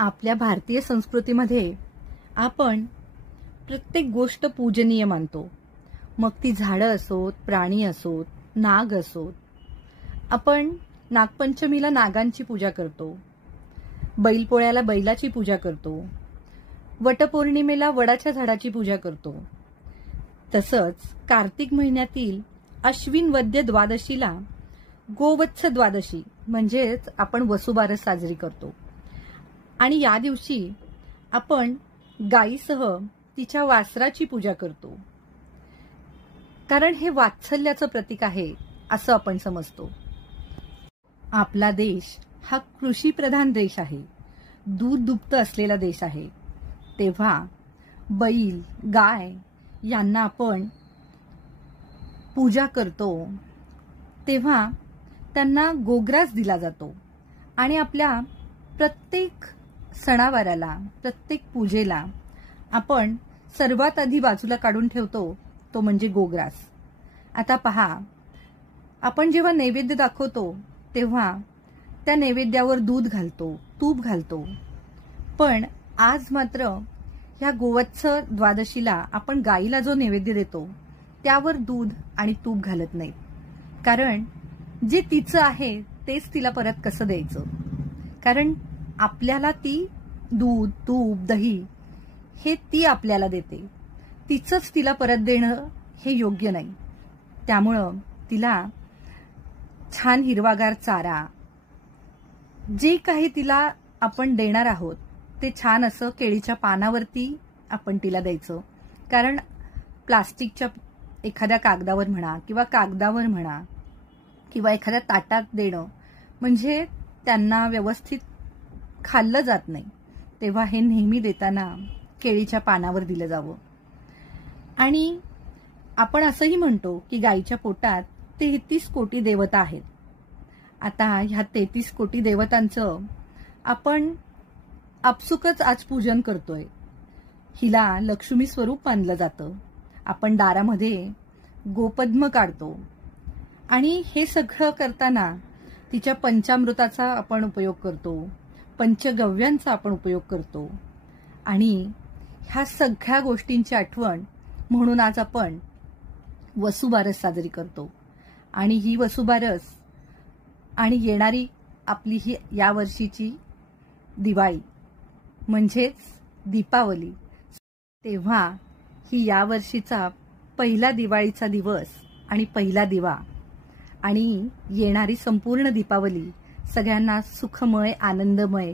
आपल्या भारतीय संस्कृतीमध्ये आपण प्रत्येक गोष्ट पूजनीय मानतो. मग ती झाडं असोत, प्राणी असोत, नाग असोत. आपण नागपंचमीला नागांची पूजा करतो, बैलपोळ्याला बैलाची पूजा करतो, वटपौर्णिमेला वडाच्या झाडाची पूजा करतो. तसंच कार्तिक महिन्यातील अश्विन वद्य द्वादशीला गोवत्स द्वादशी म्हणजेच आपण वसुबारस साजरी करतो. आणि या दिवशी आपण गायीसह तिच्या वासराची पूजा करतो, कारण हे वात्सल्याचं प्रतीक आहे असं आपण समजतो. आपला देश हा कृषीप्रधान देश आहे, दूध दुभतं असलेला देश आहे. तेव्हा बैल, गाय यांना आपण पूजा करतो, तेव्हा त्यांना गोग्रास दिला जातो. आणि आपल्या प्रत्येक सणावाराला, प्रत्येक पूजेला आपण सर्वात आधी बाजूला काढून ठेवतो तो म्हणजे गोग्रास. आता पहा, आपण जेव्हा नैवेद्य दाखवतो तेव्हा त्या नैवेद्यावर दूध घालतो, तूप घालतो. पण आज मात्र ह्या गोवत्स द्वादशीला आपण गाईला जो नैवेद्य देतो त्यावर दूध आणि तूप घालत नाही. कारण जे तिचं आहे तेच तिला परत कसं द्यायचं? कारण आपल्याला ती दूध, तूप, दही हे ती आपल्याला देते, तिचंच तिला परत देणं हे योग्य नाही. त्यामुळं तिला छान हिरवागार चारा, जे काही तिला आपण देणार आहोत ते छान असं केळीच्या पानावरती आपण तिला द्यायचं. कारण प्लास्टिकच्या एखाद्या कागदावर म्हणा किंवा कागदावर म्हणा किंवा एखाद्या ताटात देणं म्हणजे त्यांना व्यवस्थित खाल्लं जात नाही. तेव्हा हे नेहमी देताना केळीच्या पानावर दिलं जावं. आणि आपण असंही म्हणतो की गायीच्या पोटात 33 कोटी देवता आहेत. आता ह्या 33 कोटी देवतांचं आपण आपसुकच आज पूजन करतोय. हिला लक्ष्मी स्वरूप मानलं जातं. आपण दारामध्ये गोपद्म काढतो आणि हे सगळं करताना तिच्या पंचामृताचा आपण उपयोग करतो, पंचगव्यांचा आपण उपयोग करतो. आणि ह्या सगळ्या गोष्टींची आठवण म्हणून आज आपण वसुबारस साजरी करतो. आणि ही वसुबारस आणि येणारी आपली ही यावर्षीची दिवाळी म्हणजेच दीपावली, तेव्हा ही यावर्षीचा पहिला दिवाळीचा दिवस आणि पहिला दिवा आणि येणारी संपूर्ण दीपावली सगळ्यांना सुखमय, आनंदमय